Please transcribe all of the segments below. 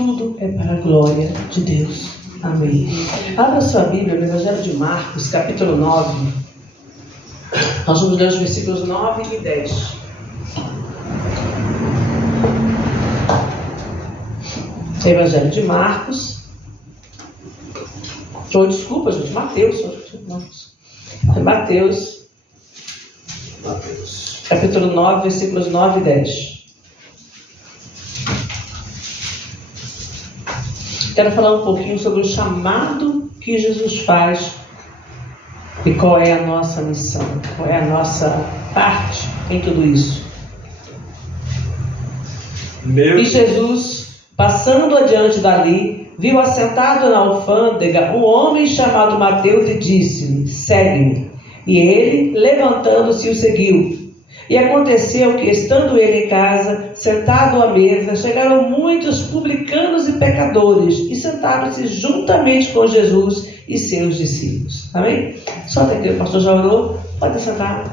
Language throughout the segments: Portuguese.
tudo é para a glória de Deus. Amém. Abra sua Bíblia no Evangelho de Marcos, capítulo 9. Nós vamos ler os versículos 9 e 10. Evangelho de Marcos. Desculpa, gente, Mateus. Mateus. Capítulo 9, versículos 9 e 10. Quero falar um pouquinho sobre o chamado que Jesus faz e qual é a nossa missão, qual é a nossa parte em tudo isso. E Jesus, passando adiante dali, viu assentado na alfândega um homem chamado Mateus e disse-lhe: segue-me. E ele, levantando-se, o seguiu. E aconteceu que, estando ele em casa, sentado à mesa, chegaram muitos publicanos e pecadores e sentaram-se juntamente com Jesus e seus discípulos. Amém? Só até que o pastor já orou. Pode sentar.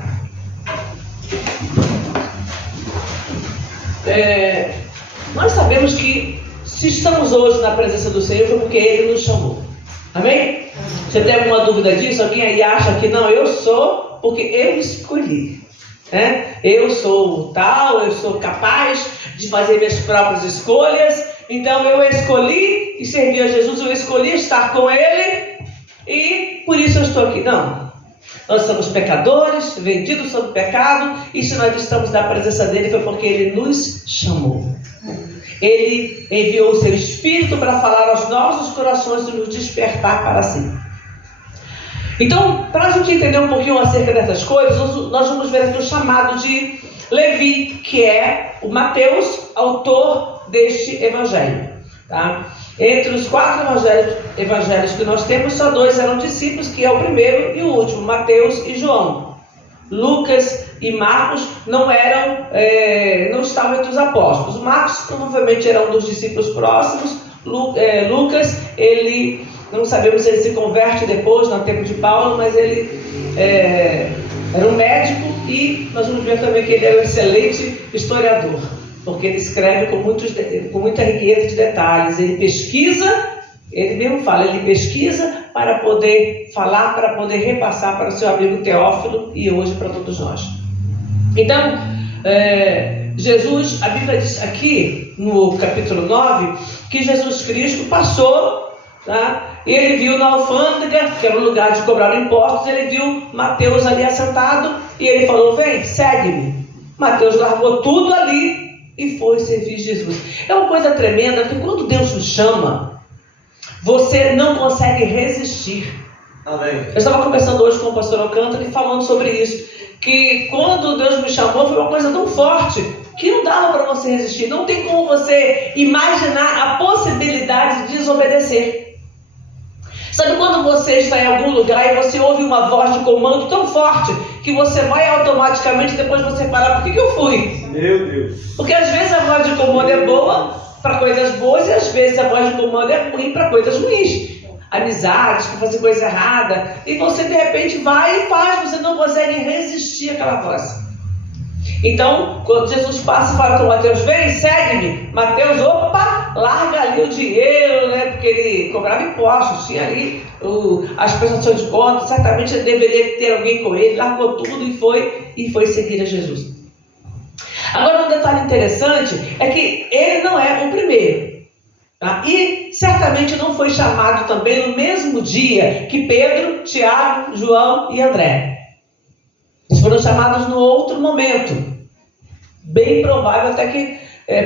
Nós sabemos que se estamos hoje na presença do Senhor foi porque Ele nos chamou. Amém? Você tem alguma dúvida disso? Alguém aí acha que não, eu sou porque eu escolhi. Eu sou tal, eu sou capaz de fazer minhas próprias escolhas, então eu escolhi e servir a Jesus, eu escolhi estar com Ele e por isso eu estou aqui. Não, nós somos pecadores, vendidos sob o pecado, e se nós estamos na presença dEle foi porque Ele nos chamou. Ele enviou o seu Espírito para falar aos nossos corações e nos despertar para si. Então, para a gente entender um pouquinho acerca dessas coisas, nós vamos ver aqui o chamado de Levi, que é o Mateus, autor deste evangelho. Tá? Entre os 4 evangelhos que nós temos, só 2 eram discípulos, que é o primeiro e o último, Mateus e João. Lucas e Marcos não estavam entre os apóstolos. Marcos provavelmente era um dos discípulos próximos. Lucas, ele... não sabemos se ele se converte depois, no tempo de Paulo, mas ele era um médico e nós vamos ver também que ele é um excelente historiador, porque ele escreve com muita riqueza de detalhes. Ele pesquisa, ele mesmo fala, ele pesquisa para poder falar, para poder repassar para o seu amigo Teófilo e hoje para todos nós. Então, Jesus, a Bíblia diz aqui no capítulo 9 que Jesus Cristo passou, tá? E ele viu na alfândega, que era um lugar de cobrar impostos, ele viu Mateus ali assentado e ele falou: vem, segue-me. Mateus largou tudo ali e foi servir Jesus. É uma coisa tremenda, porque quando Deus nos chama, você não consegue resistir. Amém. Eu estava conversando hoje com o pastor Alcântara e falando sobre isso, que quando Deus me chamou foi uma coisa tão forte que não dava para você resistir. Não tem como você imaginar a possibilidade de desobedecer. Sabe quando você está em algum lugar e você ouve uma voz de comando tão forte que você vai automaticamente, depois você fala: por que eu fui? Meu Deus. Porque às vezes a voz de comando é boa para coisas boas e às vezes a voz de comando é ruim para coisas ruins. Amizades, para fazer coisa errada. E você de repente vai e faz, você não consegue resistir àquela voz. Então, quando Jesus passa e fala com Mateus: vem, segue-me. Mateus, opa, larga ali o dinheiro, né? Porque ele cobrava impostos, tinha ali as prestações de contas, certamente ele deveria ter alguém com ele, largou tudo e foi seguir a Jesus. Agora, um detalhe interessante é que ele não é o primeiro. Tá? E certamente não foi chamado também no mesmo dia que Pedro, Tiago, João e André. Eles foram chamados no outro momento. Bem provável até que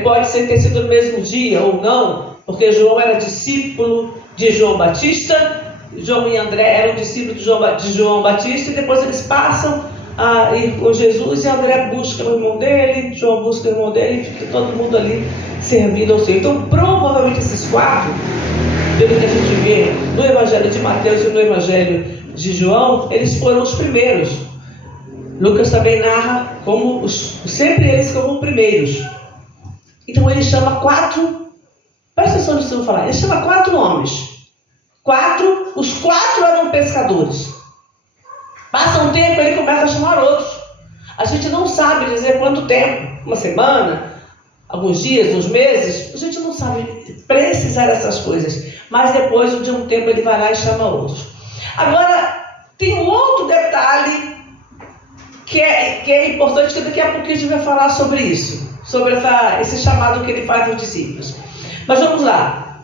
pode ser ter sido no mesmo dia ou não, porque João era discípulo de João Batista, João e André eram discípulos de João Batista, e depois eles passam a ir com Jesus, e André busca o irmão dele, João busca o irmão dele, e fica todo mundo ali servindo ao Senhor. Então, provavelmente esses 4, pelo que a gente vê no Evangelho de Mateus e no Evangelho de João, eles foram os primeiros. Lucas também narra sempre eles como primeiros. Então ele chama 4, presta atenção nisso que eu vou falar, ele chama 4 homens. Os 4 eram pescadores. Passa um tempo, ele começa a chamar outros. A gente não sabe dizer quanto tempo, uma semana, alguns dias, uns meses, a gente não sabe precisar dessas coisas. Mas depois, de um tempo, ele vai lá e chama outros. Agora, tem um outro detalhe que é importante, que daqui a pouquinho a gente vai falar sobre isso. Sobre esse chamado que ele faz aos discípulos. Mas vamos lá.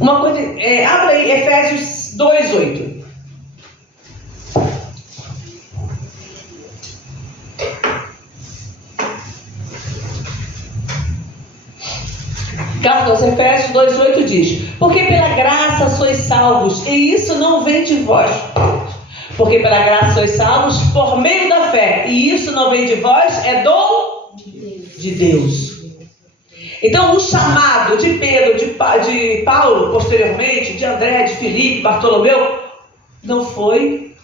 Uma coisa, abra aí Efésios 2:8. Carta aos Efésios 2:8 diz: porque pela graça sois salvos, e isso não vem de vós. Porque pela graça sois salvos por meio da fé, e isso não vem de vós, é dom de Deus. Então o chamado de Pedro, de Paulo, posteriormente, de André, de Filipe, Bartolomeu, não foi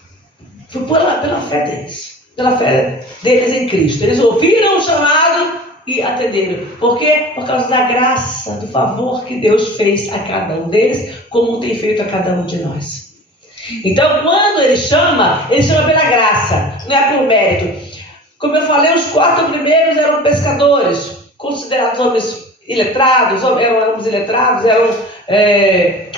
pela fé deles. Pela fé deles em Cristo. Eles ouviram o chamado e atenderam. Por quê? Por causa da graça, do favor que Deus fez a cada um deles, como tem feito a cada um de nós. Então, quando ele chama pela graça, não é por mérito. Como eu falei, os 4 primeiros eram pescadores, considerados homens iletrados, eram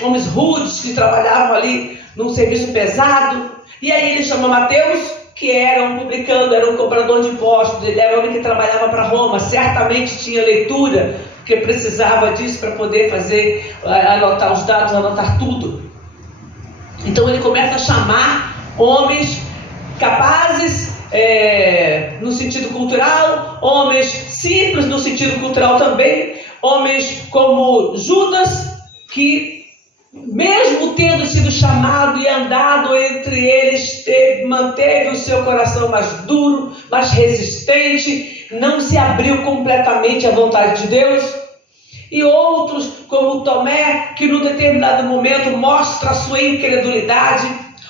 homens rudes que trabalhavam ali num serviço pesado. E aí ele chama Mateus, que era um publicano, era um cobrador de impostos, ele era um homem que trabalhava para Roma, certamente tinha leitura, porque precisava disso para poder fazer, anotar os dados, anotar tudo. Então ele começa a chamar homens capazes no sentido cultural, homens simples no sentido cultural também, homens como Judas, que mesmo tendo sido chamado e andado entre eles, manteve o seu coração mais duro, mais resistente, não se abriu completamente à vontade de Deus. E outros, como Tomé, que num determinado momento mostra a sua incredulidade.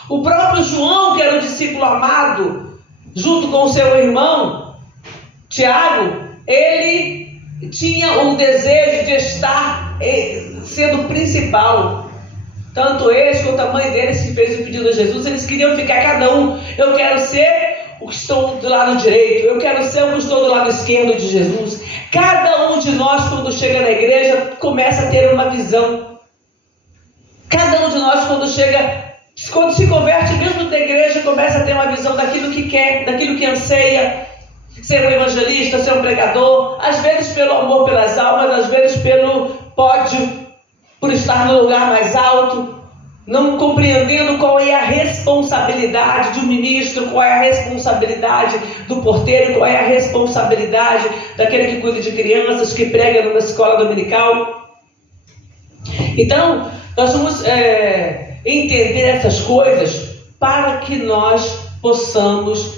O próprio João, que era o discípulo amado, junto com o seu irmão Tiago, ele tinha o desejo de estar sendo principal. Tanto eles quanto a mãe deles, que fez o pedido a Jesus, eles queriam ficar cada um. Eu quero ser o que estou do lado direito, eu quero ser o que estou do lado esquerdo de Jesus. Cada um de nós, quando chega na igreja, começa a ter uma visão. Cada um de nós, quando se converte mesmo da igreja, começa a ter uma visão daquilo que quer, daquilo que anseia. Ser um evangelista, ser um pregador, às vezes pelo amor pelas almas, às vezes pelo pódio, por estar no lugar mais alto, não compreendendo qual é a responsabilidade de um ministro, qual é a responsabilidade do porteiro, qual é a responsabilidade daquele que cuida de crianças, que prega numa escola dominical. Então, nós vamos entender essas coisas para que nós possamos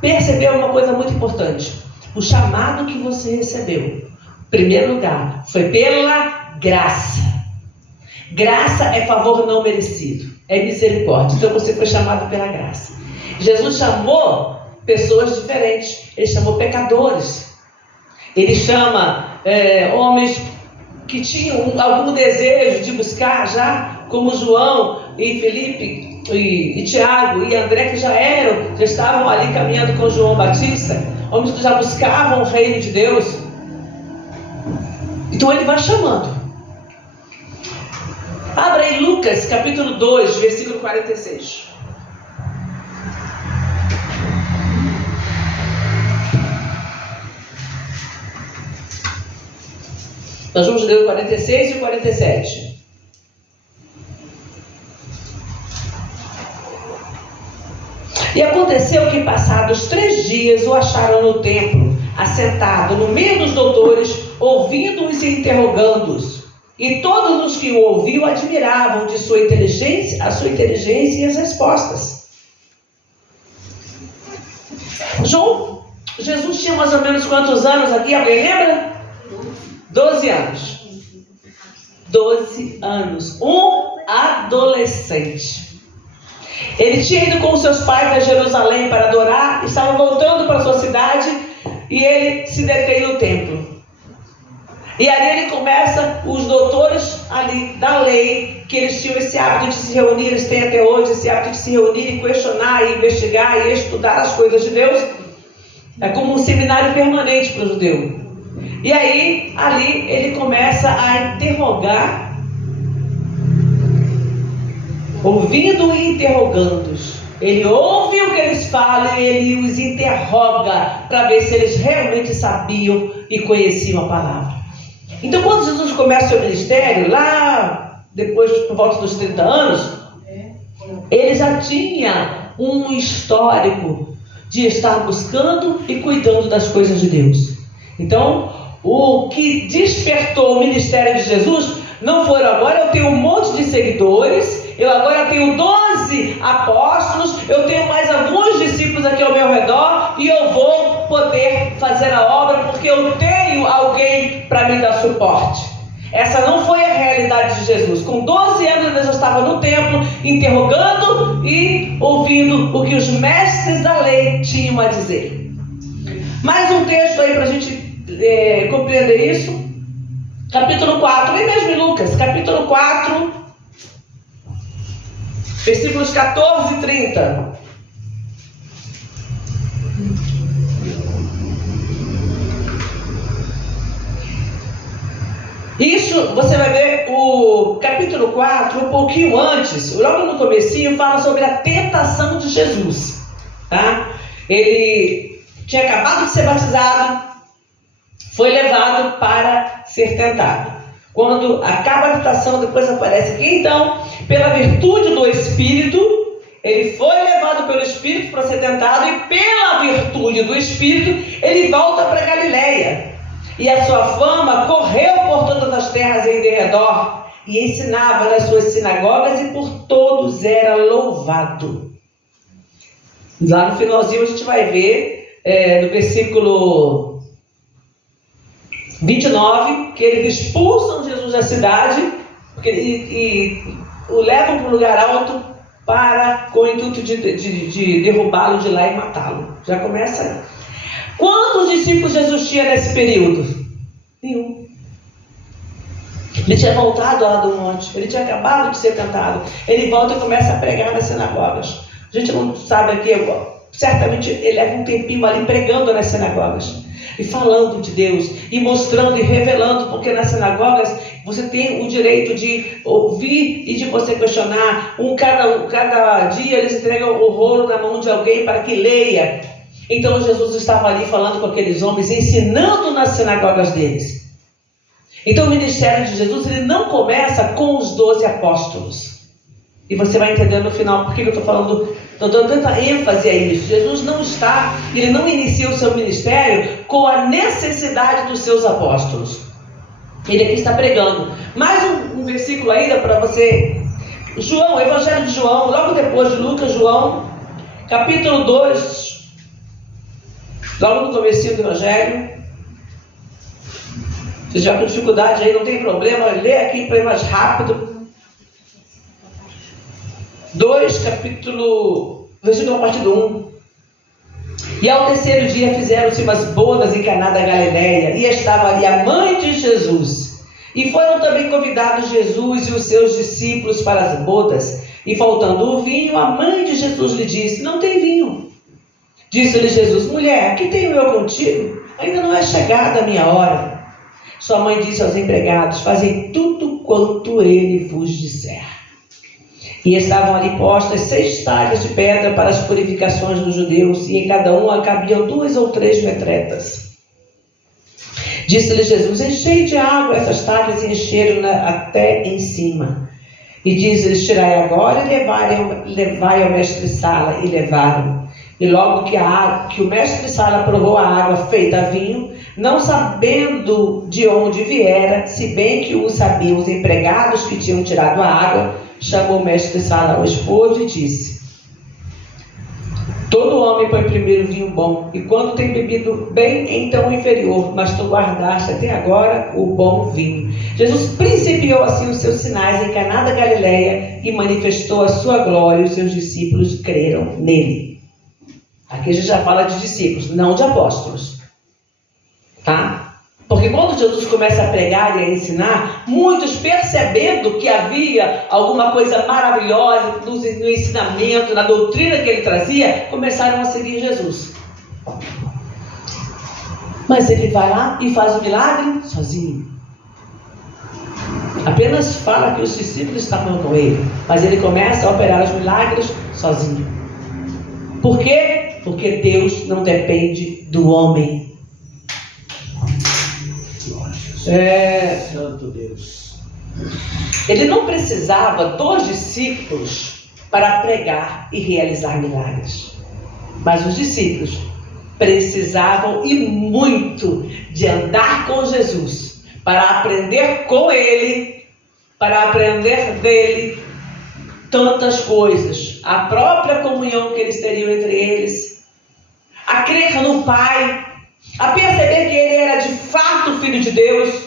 perceber uma coisa muito importante. O chamado que você recebeu, em primeiro lugar, foi pela graça. Graça é favor não merecido, é misericórdia. Então você foi chamado pela graça. Jesus chamou pessoas diferentes, ele chamou pecadores, ele chama homens que tinham algum desejo de buscar, já como João e Filipe e Tiago e André, que já estavam ali caminhando com João Batista, homens que já buscavam o reino de Deus. Então ele vai chamando. Abra aí Lucas, capítulo 2, versículo 46. Nós vamos ler o 46 e o 47. E aconteceu que, passados 3 dias, o acharam no templo, assentado no meio dos doutores, ouvindo-os e interrogando-os. E todos os que o ouviam admiravam de sua inteligência, a sua inteligência e as respostas. Jesus tinha mais ou menos quantos anos aqui? Alguém lembra? 12 anos. 12 anos. Um adolescente. Ele tinha ido com seus pais a Jerusalém para adorar, estava voltando para sua cidade e ele se detém no templo. E ali ele começa, os doutores ali da lei, que eles tinham esse hábito de se reunir, eles têm até hoje esse hábito de se reunir e questionar, e investigar e estudar as coisas de Deus. É como um seminário permanente para o judeu. E aí, ali, ele começa a interrogar, ouvindo e interrogando-os. Ele ouve o que eles falam e ele os interroga para ver se eles realmente sabiam e conheciam a palavra. Então, quando Jesus começa o seu ministério, lá depois, por volta dos 30 anos, ele já tinha um histórico de estar buscando e cuidando das coisas de Deus. Então, o que despertou o ministério de Jesus não foram agora eu tenho um monte de seguidores, eu agora tenho 12 apóstolos, eu tenho mais alguns discípulos aqui ao meu redor e eu vou poder fazer a obra porque eu tenho alguém para me dar suporte. Essa não foi a realidade de Jesus. Com 12 anos ele já estava no templo, interrogando e ouvindo o que os mestres da lei tinham a dizer. Mais um texto aí para a gente compreender isso. Capítulo 4, nem mesmo em Lucas, capítulo 4, versículos 14 e 30. Isso, você vai ver o capítulo 4, um pouquinho antes, logo no comecinho, fala sobre a tentação de Jesus. Tá? Ele tinha acabado de ser batizado, foi levado para ser tentado. Quando acaba a tentação, depois aparece aqui, então, pela virtude do Espírito, ele foi levado pelo Espírito para ser tentado e pela virtude do Espírito, ele volta para Galileia. E a sua fama correu por todas as terras em derredor e ensinava nas suas sinagogas e por todos era louvado. Lá no finalzinho a gente vai ver, no versículo 29, que eles expulsam Jesus da cidade e o levam para um lugar alto com o intuito de derrubá-lo de lá e matá-lo. Já começa aí. Quantos discípulos Jesus tinha nesse período? Nenhum. Ele tinha voltado lá do monte, ele tinha acabado de ser tentado. Ele volta e começa a pregar nas sinagogas. A gente não sabe aqui, certamente ele leva um tempinho ali pregando nas sinagogas e falando de Deus, e mostrando e revelando, porque nas sinagogas você tem o direito de ouvir e de você questionar. Cada dia eles entregam o rolo na mão de alguém para que leia. Então Jesus estava ali falando com aqueles homens, ensinando nas sinagogas deles. Então o ministério de Jesus, ele não começa com os 12 apóstolos. E você vai entender no final por que eu estou falando, estou dando tanta ênfase a isso. Jesus ele não inicia o seu ministério com a necessidade dos seus apóstolos. Ele aqui está pregando. Mais um versículo ainda para você. João, Evangelho de João, logo depois de Lucas, João, capítulo 2, logo no comecinho do Evangelho. Se já com dificuldade aí, não tem problema, lê aqui para ir mais rápido. 2, versículo a partir do 1. E ao terceiro dia fizeram-se umas bodas em Caná da Galileia, e estava ali a mãe de Jesus. E foram também convidados Jesus e os seus discípulos para as bodas. E faltando o vinho, a mãe de Jesus lhe disse: não tem vinho. Disse-lhe Jesus: mulher, que tenho eu contigo? Ainda não é chegada a minha hora. Sua mãe disse aos empregados: fazei tudo quanto ele vos disser. E estavam ali postas 6 talhas de pedra para as purificações dos judeus, e em cada uma cabiam 2 ou 3 metretas. Disse-lhe Jesus: enchei de água essas talhas, e encheram-na até em cima. E diz-lhes: tirai agora e levai ao mestre-sala. E levaram. E logo que o mestre-sala provou a água feita a vinho, não sabendo de onde viera, se bem que o sabiam os empregados que tinham tirado a água, chamou o mestre-sala ao esposo e disse: todo homem põe primeiro vinho bom, e quando tem bebido bem, então o inferior, mas tu guardaste até agora o bom vinho. Jesus principiou assim os seus sinais em Caná da Galileia e manifestou a sua glória, e os seus discípulos creram nele. Aqui a gente já fala de discípulos, não de apóstolos. Tá? Porque quando Jesus começa a pregar e a ensinar, muitos, percebendo que havia alguma coisa maravilhosa no ensinamento, na doutrina que ele trazia, começaram a seguir Jesus. Mas ele vai lá e faz o milagre sozinho. Apenas fala que os discípulos estavam com ele, mas ele começa a operar os milagres sozinho. Por quê? Porque Deus não depende do homem. Santo Deus. Ele não precisava dos discípulos para pregar e realizar milagres. Mas os discípulos precisavam e muito de andar com Jesus, para aprender com ele, para aprender dele tantas coisas. A própria comunhão que eles teriam entre eles, a crer no Pai, a perceber que ele era de fato Filho de Deus.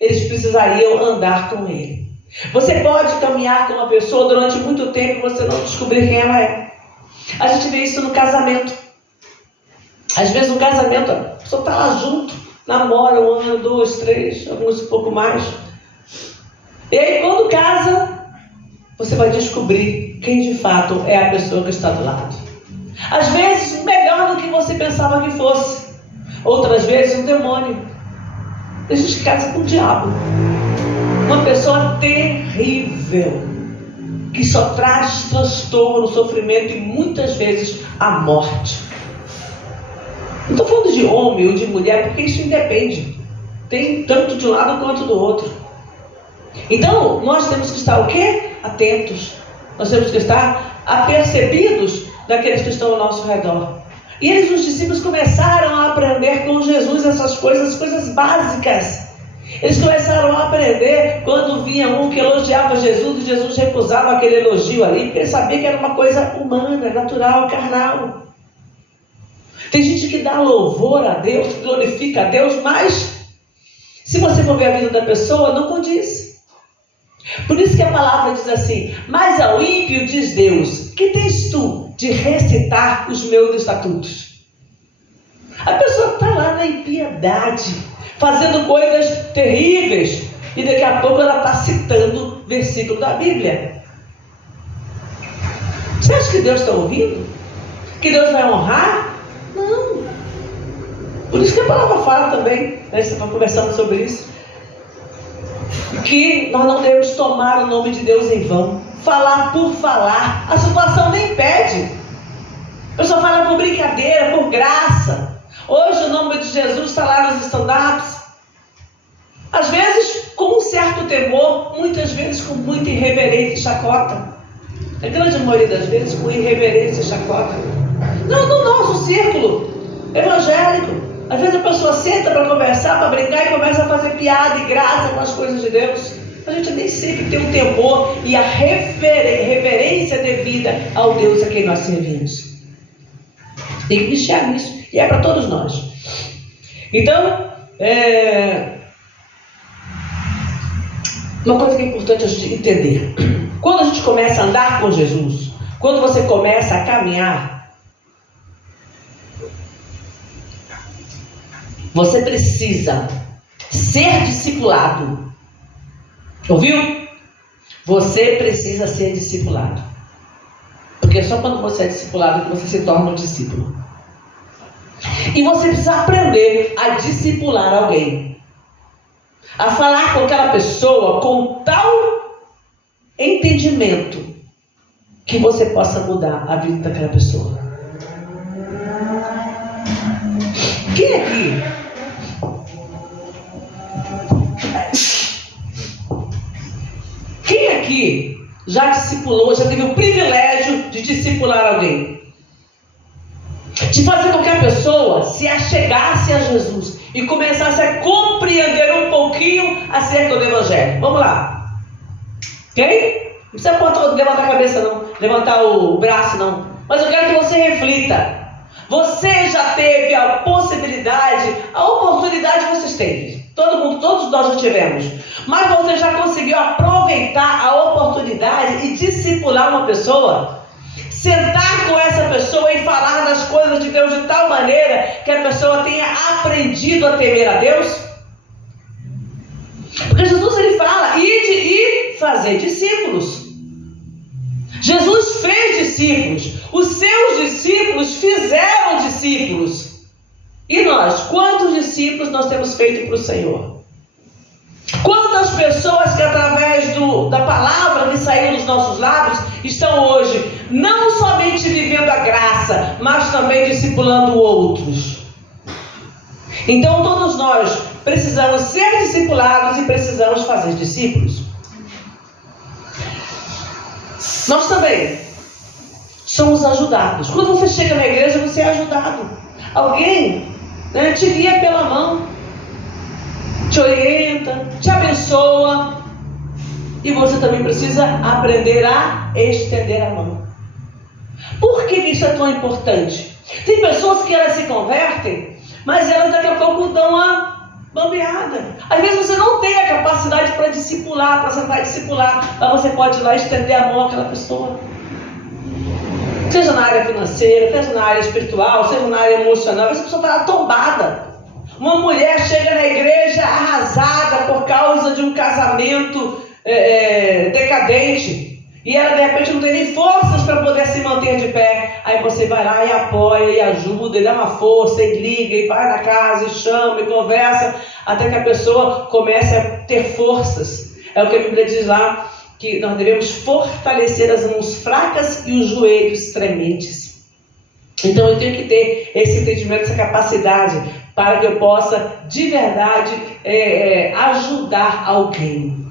Eles precisariam andar com ele. Você pode caminhar com uma pessoa durante muito tempo e você não descobrir quem ela é. A gente vê isso no casamento. Às vezes no casamento, a pessoa está lá junto, namora 1 ano, 2, 3, alguns um pouco mais. E aí quando casa, você vai descobrir quem de fato é a pessoa que está do lado. Às vezes melhor do que você pensava que fosse. Outras vezes um demônio. A gente casa com o diabo. Uma pessoa terrível, que só traz transtorno, sofrimento e muitas vezes a morte. Não estou falando de homem ou de mulher, porque isso independe. Tem tanto de um lado quanto do outro. Então, nós temos que estar o quê? Atentos. Nós temos que estar apercebidos daqueles que estão ao nosso redor. E eles, os discípulos, começaram a aprender com Jesus essas coisas básicas. Eles começaram a aprender quando vinha um que elogiava Jesus e Jesus recusava aquele elogio ali, porque ele sabia que era uma coisa humana, natural, carnal. Tem gente que dá louvor a Deus, glorifica a Deus, mas se você for ver a vida da pessoa, não condiz. Por isso que a palavra diz assim: mas ao ímpio diz Deus, que tens tu de recitar os meus estatutos? A pessoa está lá na impiedade, fazendo coisas terríveis, e daqui a pouco ela está citando versículo da Bíblia. Você acha que Deus está ouvindo? Que Deus vai honrar? Não. Por isso que a palavra fala também, né, você está conversando sobre isso, que nós não devemos tomar o nome de Deus em vão, falar por falar. A situação nem pede. A pessoa fala por brincadeira, por graça. Hoje o nome de Jesus está lá nos stand-ups. Às vezes com um certo temor, muitas vezes com muita irreverência e chacota. A grande maioria das vezes com irreverência e chacota. Não no nosso círculo evangélico. Às vezes a pessoa senta para conversar, para brincar e começa a fazer piada e graça com as coisas de Deus. A gente nem sempre tem o temor e a reverência devida ao Deus a quem nós servimos. Tem que vigiar nisso. E é para todos nós. Então, uma coisa que é importante a gente entender. Quando a gente começa a andar com Jesus, quando você começa a caminhar, você precisa ser discipulado. Ouviu? Você precisa ser discipulado. Porque é só quando você é discipulado que você se torna um discípulo. E você precisa aprender a discipular alguém. A falar com aquela pessoa com tal entendimento que você possa mudar a vida daquela pessoa. Quem aqui já discipulou, já teve o privilégio de discipular alguém? De fazer com que a pessoa se achegasse a Jesus e começasse a compreender um pouquinho acerca do Evangelho. Vamos lá. Ok? Não precisa levantar a cabeça não, levantar o braço não. Mas eu quero que você reflita. Você já teve a possibilidade, a oportunidade vocês teve. Todo mundo, todos nós já tivemos. Mas você já conseguiu aproveitar a oportunidade e discipular uma pessoa? Sentar com essa pessoa e falar das coisas de Deus de tal maneira que a pessoa tenha aprendido a temer a Deus? Porque Jesus ele fala, ide e fazer discípulos. Jesus fez discípulos. Os seus discípulos fizeram discípulos. E nós, quantos discípulos nós temos feito para o Senhor? Quantas pessoas que através da palavra que saiu dos nossos lábios estão hoje não somente vivendo a graça, mas também discipulando outros? Então todos nós precisamos ser discipulados e precisamos fazer discípulos. Nós também somos ajudados. Quando você chega na igreja, você é ajudado. Alguém, né, te guia pela mão, te orienta, te abençoa. E você também precisa aprender a estender a mão. Por que isso é tão importante? Tem pessoas que elas se convertem, mas elas daqui a pouco dão uma bambeada. Às vezes você não tem a capacidade para discipular, para sentar e discipular, mas você pode ir lá estender a mão àquela pessoa. Seja na área financeira, seja na área espiritual, seja na área emocional, essa pessoa está tombada. Uma mulher chega na igreja arrasada por causa de um casamento decadente. E ela de repente não tem nem forças para poder se manter de pé. Aí você vai lá e apoia, e ajuda, e dá uma força, e liga, e vai na casa, e chama, e conversa, até que a pessoa comece a ter forças. É o que a Bíblia diz lá, que nós devemos fortalecer as mãos fracas e os joelhos trementes. Então eu tenho que ter esse entendimento, essa capacidade, para que eu possa de verdade ajudar alguém.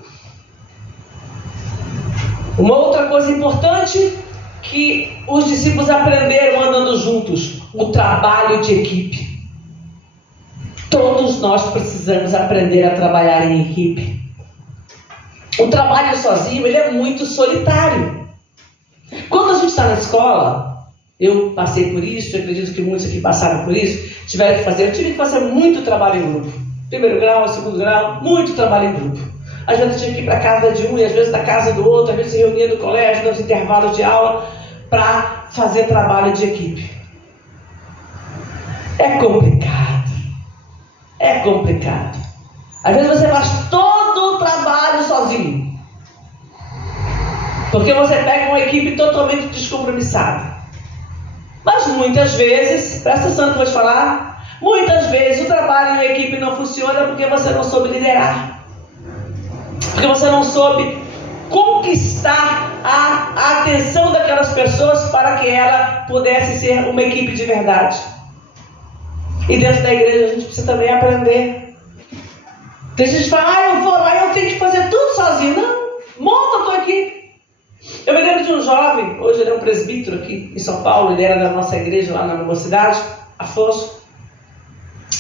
Uma outra coisa importante que os discípulos aprenderam andando juntos: o trabalho de equipe. Todos nós precisamos aprender a trabalhar em equipe. O trabalho sozinho, ele é muito solitário. Quando a gente está na escola, eu passei por isso, eu acredito que muitos aqui passaram por isso, eu tive que fazer muito trabalho em grupo. Primeiro grau, segundo grau, muito trabalho em grupo. Às vezes eu tinha que ir para a casa de um e às vezes da casa do outro, às vezes se reunia no colégio, nos intervalos de aula, para fazer trabalho de equipe. É complicado. É complicado. Às vezes você faz todo o trabalho sozinho. Porque você pega uma equipe totalmente descompromissada. Mas muitas vezes, presta atenção no que eu vou te falar, muitas vezes o trabalho em equipe não funciona porque você não soube liderar. Porque você não soube conquistar a atenção daquelas pessoas para que ela pudesse ser uma equipe de verdade. E dentro da igreja a gente precisa também aprender. Tem gente que fala, eu vou lá e eu tenho que fazer tudo sozinho. Não, monta a tua equipe. Eu me lembro de um jovem, hoje ele é um presbítero aqui em São Paulo, ele era da nossa igreja lá na mocidade, Afonso.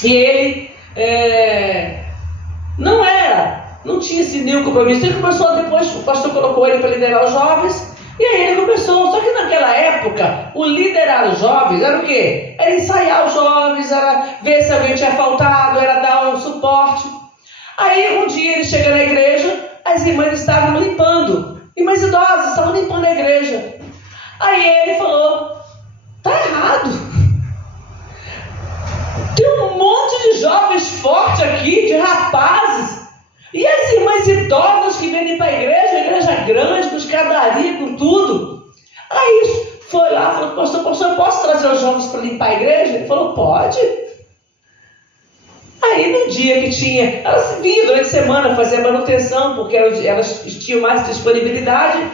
E ele não tinha esse nenhum compromisso. Ele começou depois, o pastor colocou ele para liderar os jovens, e aí ele começou. Só que naquela época, o liderar os jovens era o quê? Era ensaiar os jovens, era ver se alguém tinha faltado, era dar um suporte. Aí um dia ele chega na igreja, as irmãs estavam limpando, irmãs idosas estavam limpando a igreja. Aí ele falou, tá errado. Tem um monte de jovens fortes aqui, de rapazes. E as irmãs idosas que vêm para a igreja grande, com escadaria, com tudo. Aí foi lá, falou, pastor, eu posso trazer os jovens para limpar a igreja? Ele falou, pode. Aí no dia que tinha, elas vinham durante a semana fazer a manutenção, porque elas tinham mais disponibilidade.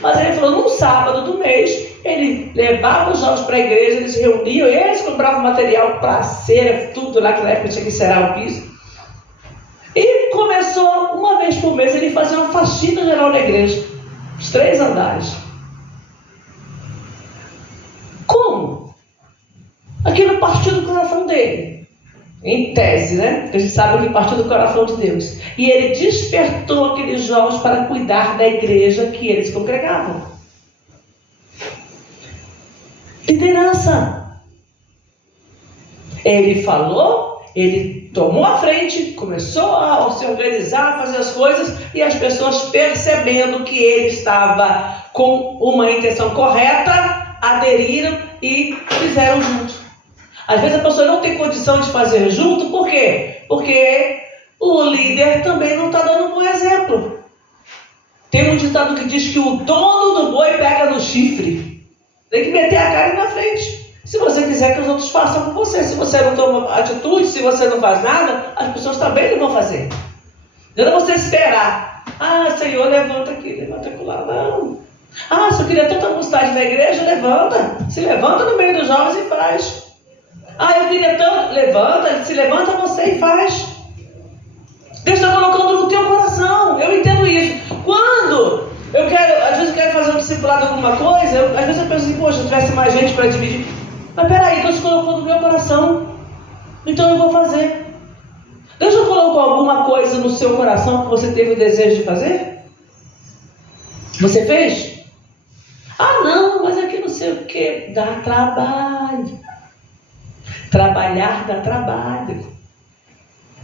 Mas ele falou, num sábado do mês, ele levava os jovens para a igreja, eles se reuniam, e eles compravam material para cera, tudo lá, que na época tinha que cerar o piso. E começou, uma vez por mês, ele fazia uma faxina geral na igreja. Os 3 andares. Como? Aquilo partiu do coração dele. Em tese, né? Porque a gente sabe que partiu do coração de Deus. E ele despertou aqueles jovens para cuidar da igreja que eles congregavam. Liderança. Ele falou, ele tomou a frente, começou a se organizar, a fazer as coisas, e as pessoas, percebendo que ele estava com uma intenção correta, aderiram e fizeram junto. Às vezes a pessoa não tem condição de fazer junto, por quê? Porque o líder também não está dando um bom exemplo. Tem um ditado que diz que o dono do boi pega no chifre. Tem que meter a cara na frente. Se você quiser que os outros façam com você, se você não toma atitude, se você não faz nada, as pessoas também não vão fazer. Não é você esperar. Ah, Senhor, levanta aqui, levanta lá. Não. Ah, se eu queria tanta vontade na igreja, levanta. Se levanta no meio dos jovens e faz. Ah, eu queria tanto, levanta, se levanta você e faz. Deus está colocando no teu coração, eu entendo isso. Quando eu quero, às vezes eu quero fazer um discipulado de alguma coisa, às vezes eu penso assim, poxa, se tivesse mais gente para dividir. Mas peraí, Deus colocou no meu coração, então eu vou fazer. Deus já colocou alguma coisa no seu coração que você teve o desejo de fazer? Você fez? Ah não, mas aqui não sei o que, dá trabalho. Trabalhar dá trabalho.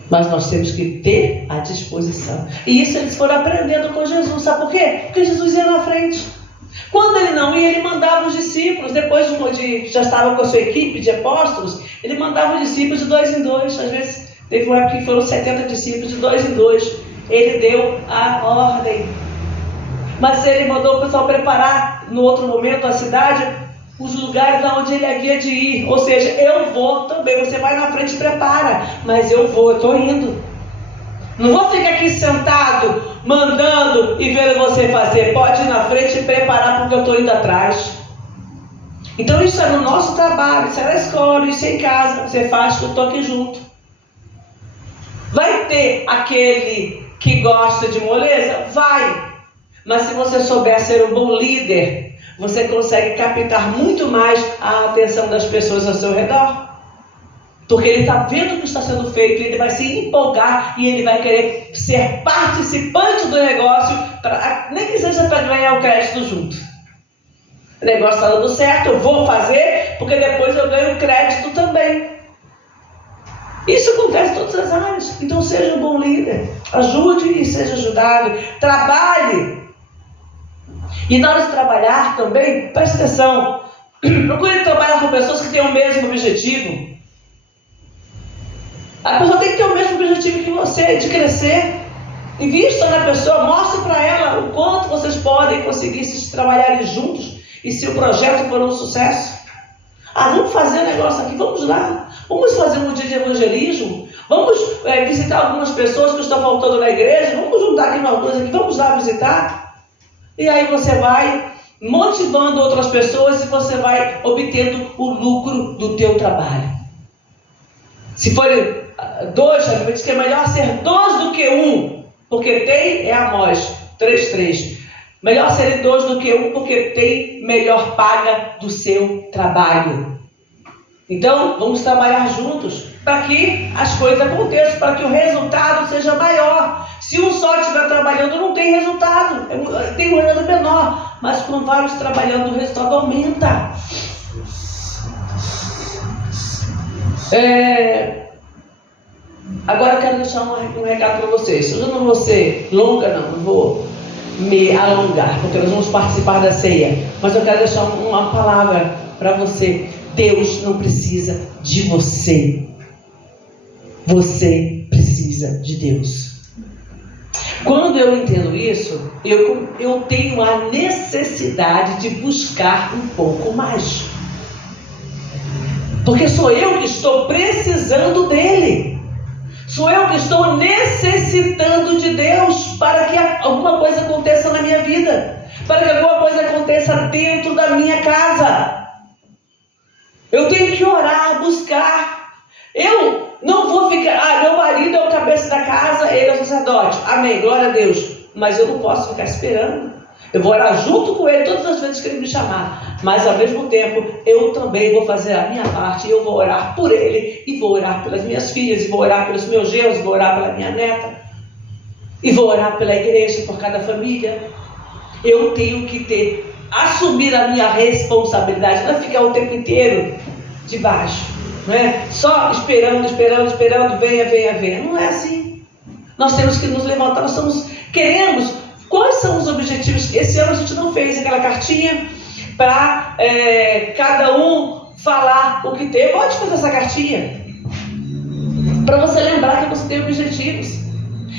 Mas nós temos que ter a disposição. E isso eles foram aprendendo com Jesus. Sabe por quê? Porque Jesus ia na frente. Quando ele não ia, ele mandava os discípulos. Depois de já estava com a sua equipe de apóstolos, ele mandava os discípulos de 2 em 2. Às vezes, teve uma época que foram 70 discípulos de 2 em 2. Ele deu a ordem. Mas ele mandou o pessoal preparar, no outro momento, a cidade, os lugares aonde ele havia de ir. Ou seja, eu vou também. Você vai na frente e prepara. Mas eu estou indo. Não vou ficar aqui sentado, mandando e vendo você fazer. Pode ir na frente e preparar, porque eu estou indo atrás. Então isso é no nosso trabalho, isso é na escola, isso é em casa. Você faz, eu estou aqui junto. Vai ter aquele que gosta de moleza? Vai. Mas se você souber ser um bom líder, você consegue captar muito mais a atenção das pessoas ao seu redor. Porque ele está vendo o que está sendo feito, ele vai se empolgar e ele vai querer ser participante do negócio, nem que seja para ganhar o crédito junto. O negócio está dando certo, eu vou fazer, porque depois eu ganho o crédito também. Isso acontece em todas as áreas. Então seja um bom líder, ajude e seja ajudado, trabalhe. E na hora de trabalhar também, preste atenção, procure trabalhar com pessoas que têm o mesmo objetivo. A pessoa tem que ter o mesmo objetivo que você, de crescer. Invista na pessoa, mostre para ela o quanto vocês podem conseguir se trabalharem juntos e se o projeto for um sucesso. Ah, vamos fazer um negócio aqui, vamos lá. Vamos fazer um dia de evangelismo. Vamos visitar algumas pessoas que estão faltando na igreja. Vamos juntar aqui nós dois aqui, vamos lá visitar. E aí você vai motivando outras pessoas e você vai obtendo o lucro do teu trabalho. Se forem 2, a Bíblia diz que é melhor ser 2 do que 1, porque tem, é Amós 3:3. Melhor serem 2 do que 1, porque tem melhor paga do seu trabalho. Então, vamos trabalhar juntos para que as coisas aconteçam, para que o resultado seja maior. Se um só estiver trabalhando, não tem resultado, tem um resultado menor. Mas com vários trabalhando, o resultado aumenta. Agora eu quero deixar um recado para vocês. Eu não vou ser longa, não vou me alongar, porque nós vamos participar da ceia. Mas eu quero deixar uma palavra para você. Deus não precisa de você. Você precisa de Deus. Quando eu entendo isso, eu tenho a necessidade de buscar um pouco mais. Porque sou eu que estou precisando dele. Sou eu que estou necessitando de Deus para que alguma coisa aconteça na minha vida. Para que alguma coisa aconteça dentro da minha casa. Eu tenho que orar, buscar. Eu não vou ficar, meu marido é o cabeça da casa, ele é o sacerdote. Amém, glória a Deus. Mas eu não posso ficar esperando. Eu vou orar junto com ele todas as vezes que ele me chamar. Mas ao mesmo tempo, eu também vou fazer a minha parte. Eu vou orar por ele, e vou orar pelas minhas filhas, e vou orar pelos meus genros, vou orar pela minha neta, e vou orar pela igreja, por cada família. Eu tenho que assumir a minha responsabilidade, não é ficar o tempo inteiro debaixo, não é? Só esperando, venha. Não é assim. Nós temos que nos levantar, queremos. Quais são os objetivos? Esse ano a gente não fez aquela cartinha para cada um falar o que tem. Pode fazer essa cartinha para você lembrar que você tem objetivos.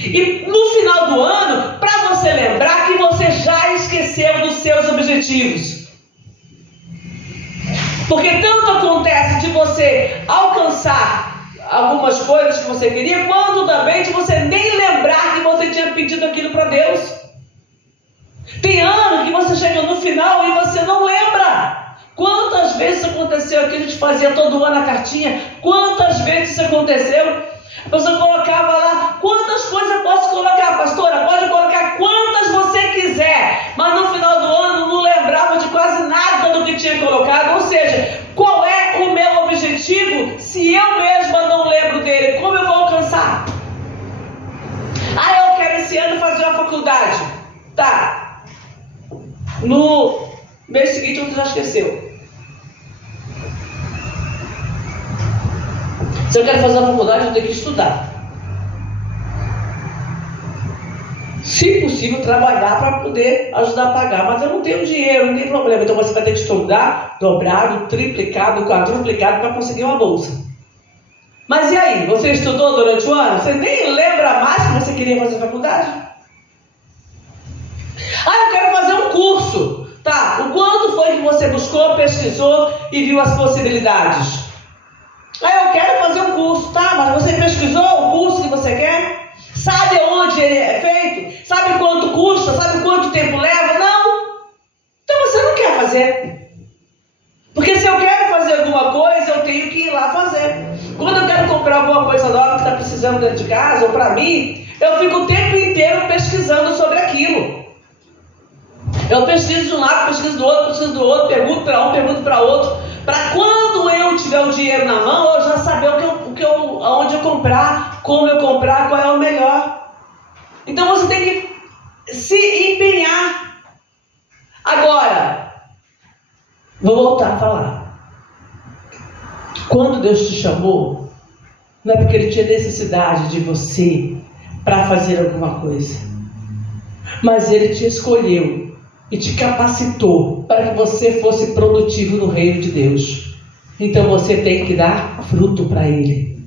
E no final do ano, para você lembrar que você já esqueceu dos seus objetivos. Porque tanto acontece de você alcançar algumas coisas que você queria, quanto também de você nem lembrar que você tinha pedido aquilo para Deus. Tem ano que você chega no final e você não lembra. Quantas vezes isso aconteceu aqui? A gente fazia todo ano a cartinha. Quantas vezes isso aconteceu? A pessoa colocava lá, quantas coisas eu posso colocar, pastora? Pode colocar quantas você quiser. Mas no final do ano não lembrava de quase nada do que tinha colocado. Ou seja, qual é o meu objetivo se eu mesma não lembro dele? Como eu vou alcançar? Eu quero esse ano fazer uma faculdade. Tá. No mês seguinte você já esqueceu. Se eu quero fazer uma faculdade, eu tenho que estudar. Se possível, trabalhar para poder ajudar a pagar. Mas eu não tenho dinheiro, não tem problema. Então você vai ter que estudar dobrado, triplicado, quadruplicado para conseguir uma bolsa. Mas e aí? Você estudou durante o ano? Você nem lembra mais que você queria fazer faculdade? Eu quero fazer um curso. Tá, o quanto foi que você buscou, pesquisou e viu as possibilidades? Eu quero fazer um curso, tá? Mas você pesquisou o curso que você quer? Sabe onde ele é feito? Sabe quanto custa? Sabe quanto tempo leva? Não. Então você não quer fazer. Porque se eu quero fazer alguma coisa, eu tenho que ir lá fazer. Quando eu quero comprar alguma coisa nova que está precisando dentro de casa, ou para mim, eu fico o tempo inteiro pesquisando sobre aquilo. Eu pesquiso de um lado, pesquiso do outro, pergunto para um, pergunto para outro, para quando eu tiver o dinheiro na mão, eu já saber aonde eu comprar, como eu comprar, qual é o melhor. Então você tem que se empenhar. Agora, vou voltar a falar. Quando Deus te chamou, não é porque Ele tinha necessidade de você para fazer alguma coisa, mas Ele te escolheu e te capacitou para que você fosse produtivo no reino de Deus. Então você tem que dar fruto para Ele.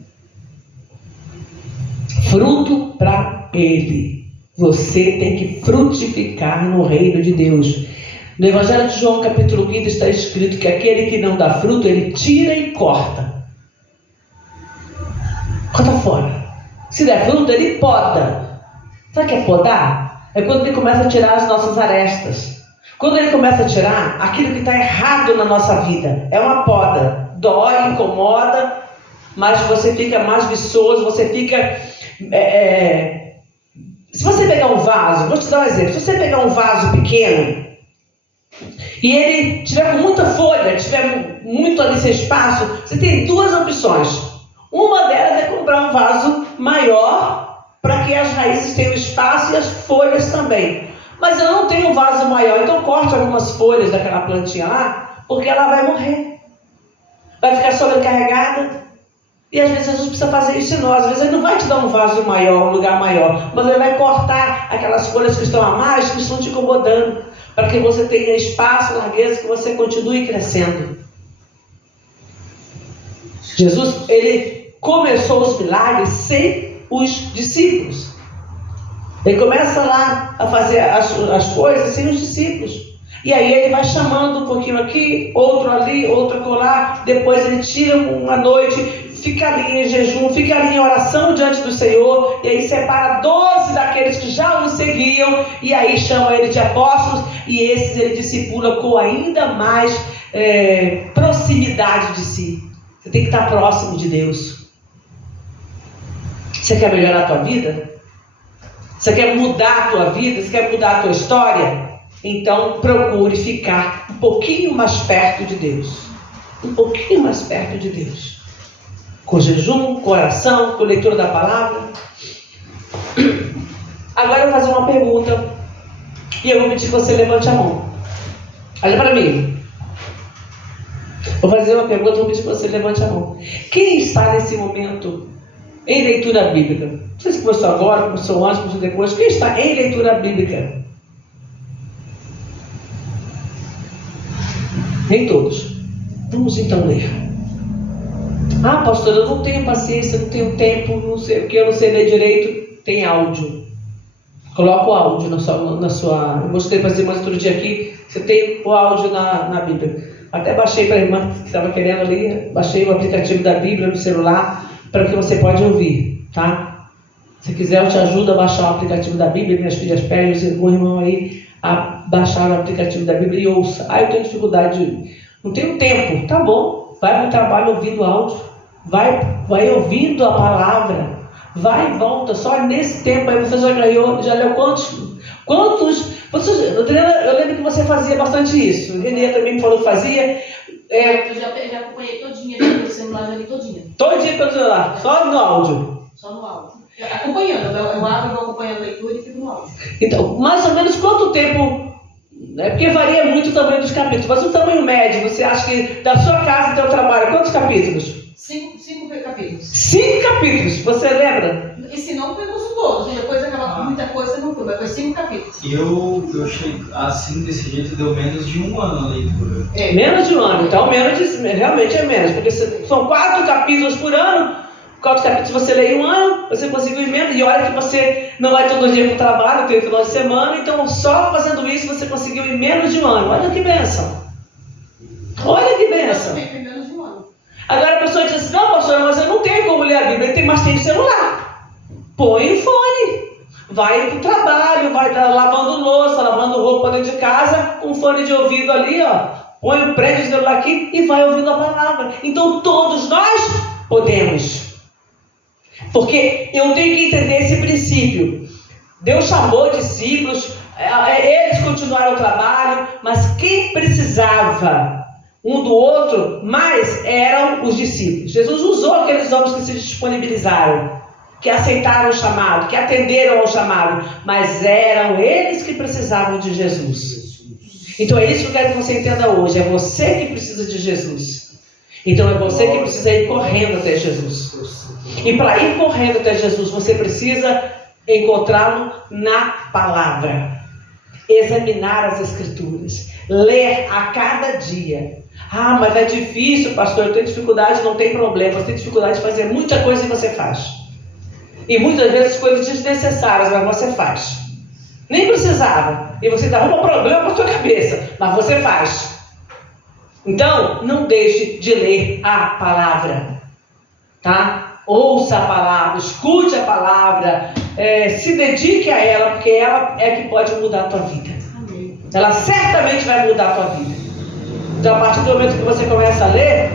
Fruto para Ele. Você tem que frutificar no reino de Deus. No Evangelho de João, capítulo 5, está escrito que aquele que não dá fruto, Ele tira e corta. Corta fora. Se der fruto, Ele poda. Sabe o que é podar? É quando Ele começa a tirar as nossas arestas. Quando Ele começa a tirar aquilo que está errado na nossa vida. É uma poda. Dói, incomoda, mas você fica mais viçoso, você fica... Se você pegar um vaso, vou te dar um exemplo. Se você pegar um vaso pequeno e ele tiver com muita folha, tiver muito ali sem espaço, você tem duas opções. Uma delas é comprar um vaso maior para que as raízes tenham espaço e as folhas também. Mas eu não tenho um vaso maior, então corte algumas folhas daquela plantinha lá, porque ela vai morrer. Vai ficar sobrecarregada. E às vezes Jesus precisa fazer isso em nós. Às vezes Ele não vai te dar um vaso maior, um lugar maior, mas Ele vai cortar aquelas folhas que estão a mais, que estão te incomodando, para que você tenha espaço, largueza, que você continue crescendo. Jesus, Ele começou os milagres sem os discípulos. Ele começa lá a fazer as coisas sem os discípulos. E aí Ele vai chamando um pouquinho aqui, outro ali, outro acolá. Depois Ele tira uma noite, fica ali em jejum, fica ali em oração diante do Senhor. E aí separa 12 daqueles que já o seguiam. E aí chama Ele de apóstolos. E esses Ele discipula com ainda mais proximidade de si. Você tem que estar próximo de Deus. Você quer melhorar a tua vida? Você quer mudar a tua vida? Você quer mudar a tua história? Então procure ficar um pouquinho mais perto de Deus. Um pouquinho mais perto de Deus. Com jejum, com oração, com leitura da palavra. Agora eu vou fazer uma pergunta. E eu vou pedir que você levante a mão. Olha para mim. Vou fazer uma pergunta e vou pedir que você levante a mão. Quem está nesse momento em leitura bíblica? Não sei se começou agora, começou antes, começou depois. Quem está em leitura bíblica? Nem todos. Vamos então ler. Pastor, eu não tenho paciência, não tenho tempo, não sei o que, eu não sei ler direito. Tem áudio. Coloca o áudio na sua... Eu mostrei para as irmãs outro dia aqui. Você tem o áudio na Bíblia. Até baixei para a irmã que estava querendo ali, baixei o aplicativo da Bíblia no celular, para que você pode ouvir, tá? Se quiser, eu te ajudo a baixar o aplicativo da Bíblia. Minhas filhas pedem o irmão aí a baixar o aplicativo da Bíblia e ouça. Eu tenho dificuldade, não tenho tempo. Tá bom, vai para o trabalho ouvindo áudio, vai ouvindo a palavra, vai e volta. Só nesse tempo aí você já ganhou, já leu quantos? Eu lembro que você fazia bastante isso. O Renê também me falou que fazia. Eu já acompanhei todinha pelo celular, ali todinha. Todinha pelo celular, só no áudio. Só no áudio. Acompanhando, eu abro, vou acompanhando a leitura e fico no áudio. Então, mais ou menos quanto tempo? Porque varia muito o tamanho dos capítulos, mas o tamanho médio, você acha que da sua casa até o trabalho, quantos capítulos? 5 capítulos. 5 capítulos, você lembra? E se não, eu uso todos. Depois acaba muita coisa, não foi, mas foi 5 capítulos. Eu cheguei assim, desse jeito, deu menos de 1 ano a leitura. Menos de 1 ano, então realmente é menos, porque são 4 capítulos por ano. 4 capítulos você lê em 1 ano, você conseguiu emenda, e olha que você não vai todo dia para o trabalho, tem o final de semana, então só fazendo isso você conseguiu em menos de 1 ano. Olha que bênção! Olha que bênção! Também foi menos de 1 ano. Agora a pessoa diz assim, não pastor, mas eu não tenho como ler a Bíblia, mas tem celular. Põe o fone, vai para o trabalho, vai lavando louça, lavando roupa dentro de casa, com fone de ouvido ali, ó. Prende o celular aqui e vai ouvindo a palavra. Então todos nós podemos. Porque eu tenho que entender esse princípio. Deus chamou discípulos, eles continuaram o trabalho, mas quem precisava um do outro mais eram os discípulos. Jesus usou aqueles homens que se disponibilizaram, que aceitaram o chamado, que atenderam ao chamado, mas eram eles que precisavam de Jesus. Então é isso que eu quero que você entenda hoje. É você que precisa de Jesus. Então é você que precisa ir correndo até Jesus. E para ir correndo até Jesus, você precisa encontrá-lo na palavra. Examinar as Escrituras. Ler a cada dia. Ah, mas é difícil, pastor, eu tenho dificuldade, não tem problema. Você tem dificuldade de fazer muita coisa e você faz. E muitas vezes coisas desnecessárias, mas você faz. Nem precisava. E você dá um problema para a sua cabeça, mas você faz. Então, não deixe de ler a palavra. Tá? Ouça a palavra, escute a palavra, se dedique a ela, porque ela é que pode mudar a tua vida. Amém. Ela certamente vai mudar a tua vida. Então, a partir do momento que você começa a ler,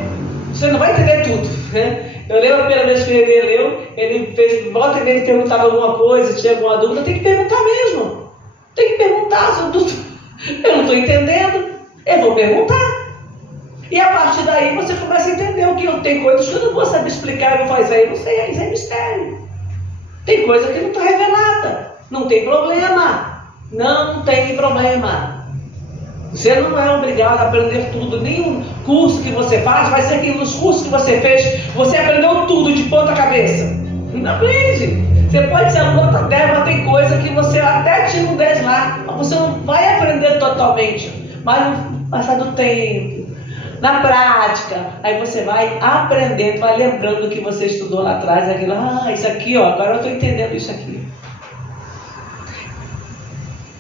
você não vai entender tudo, né? Eu lembro a primeira vez que ele leu, ele fez, volta e meia, ele perguntava alguma coisa, tinha alguma dúvida, tem que perguntar mesmo. Tem que perguntar, eu não estou entendendo, eu vou perguntar. E a partir daí você começa a entender o que tem coisas que eu não vou saber explicar, eu vou fazer, não sei, isso é mistério. Tem coisa que não está revelada. Não tem problema. Não tem problema. Você não é obrigado a aprender tudo. Nenhum curso que você faz vai ser que nos cursos que você fez, você aprendeu tudo de ponta cabeça. Não aprende. Você pode ser nota 10, mas tem coisa que você até tira um 10 lá, mas você não vai aprender totalmente. Mas no passar do tempo, na prática, aí você vai aprendendo, vai lembrando do que você estudou lá atrás, aquilo, isso aqui, ó, agora eu estou entendendo isso aqui.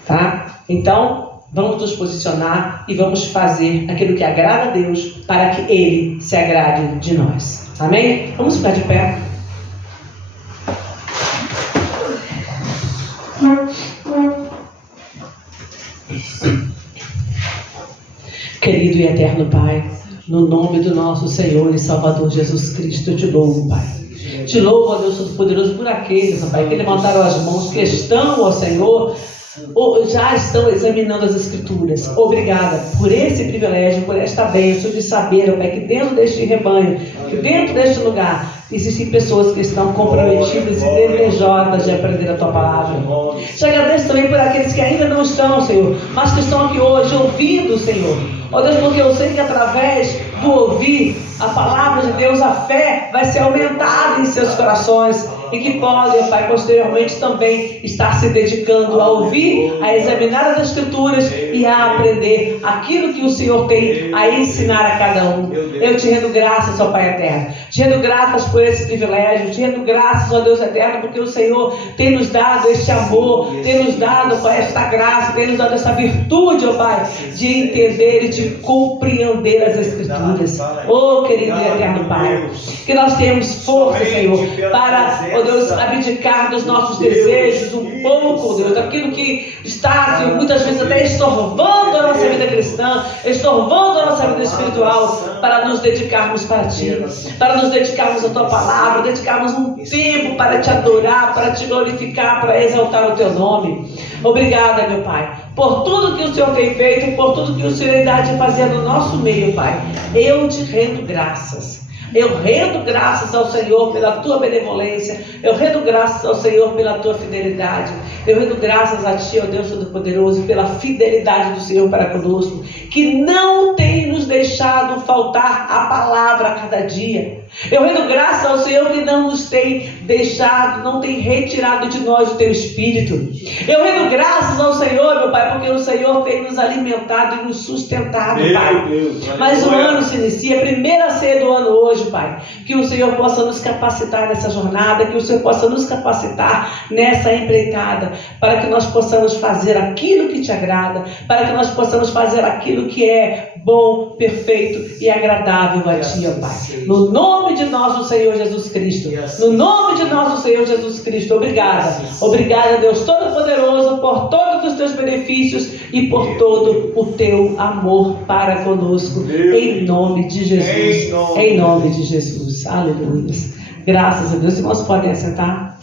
Tá? Então, vamos nos posicionar e vamos fazer aquilo que agrada a Deus para que Ele se agrade de nós. Amém? Vamos ficar de pé. Querido e eterno Pai, no nome do nosso Senhor e Salvador Jesus Cristo, eu te louvo, Pai. Te louvo, ó Deus Todo-Poderoso, por aqueles, ó Pai, que levantaram as mãos, que estão, ó Senhor, ou já estão examinando as Escrituras. Obrigada por esse privilégio, por esta bênção de saber, ó Pai, que dentro deste rebanho, que dentro deste lugar, existem pessoas que estão comprometidas e desejosas de aprender a Tua Palavra. Te agradeço também por aqueles que ainda não estão, Senhor, mas que estão aqui hoje ouvindo, Senhor. Ó Deus, porque eu sei que através do ouvir a Palavra de Deus, a fé vai ser aumentada em seus corações e que podem, Pai, posteriormente também estar se dedicando a ouvir, a examinar as Escrituras e a aprender aquilo que o Senhor tem a ensinar a cada um. Eu te rendo graças, ó Pai eterno. Te rendo graças por esse privilégio. Te rendo graças, ó Deus eterno, porque o Senhor tem nos dado este amor, tem nos dado dado, Pai, esta graça, tem nos dado essa virtude, ó Pai, de entender e de compreender as Escrituras. Oh, querido e eterno Pai, que nós tenhamos força, Senhor, para, ó Deus, abdicar dos nossos desejos um pouco, ó Deus, aquilo que está, Senhor, muitas vezes até estorvando a nossa vida cristã, estorvando a nossa vida espiritual, para nos dedicarmos para Ti, para nos dedicarmos à Tua palavra, dedicarmos um tempo para Te adorar, para Te glorificar, para exaltar o Teu nome. Obrigada, meu Pai, por tudo que o Senhor tem feito, por tudo que o Senhor irá de fazer no nosso meio, Pai. Eu te rendo graças. Eu rendo graças ao Senhor pela Tua benevolência. Eu rendo graças ao Senhor pela Tua fidelidade. Eu rendo graças a Ti, ó Deus Todo-Poderoso, pela fidelidade do Senhor para conosco, que não tem nos deixado faltar a palavra a cada dia. Eu rendo graças ao Senhor que não nos tem deixado, não tem retirado de nós o Teu Espírito. Eu rendo graças ao Senhor, meu Pai, porque o Senhor tem nos alimentado e nos sustentado, Pai. Mas o ano se inicia, a primeira ceia do ano hoje, Pai. Que o Senhor possa nos capacitar nessa jornada, que o Senhor possa nos capacitar nessa empreitada, para que nós possamos fazer aquilo que Te agrada, para que nós possamos fazer aquilo que é bom, perfeito e agradável a Ti, ó Pai. No nome de nosso Senhor Jesus Cristo. No nome de nosso Senhor Jesus Cristo. Obrigada. Obrigada, Deus Todo-Poderoso, por todos os Teus benefícios e por todo o Teu amor para conosco. Em nome de Jesus. Em nome de Jesus. Aleluia. Graças a Deus. Irmãos, podem assentar.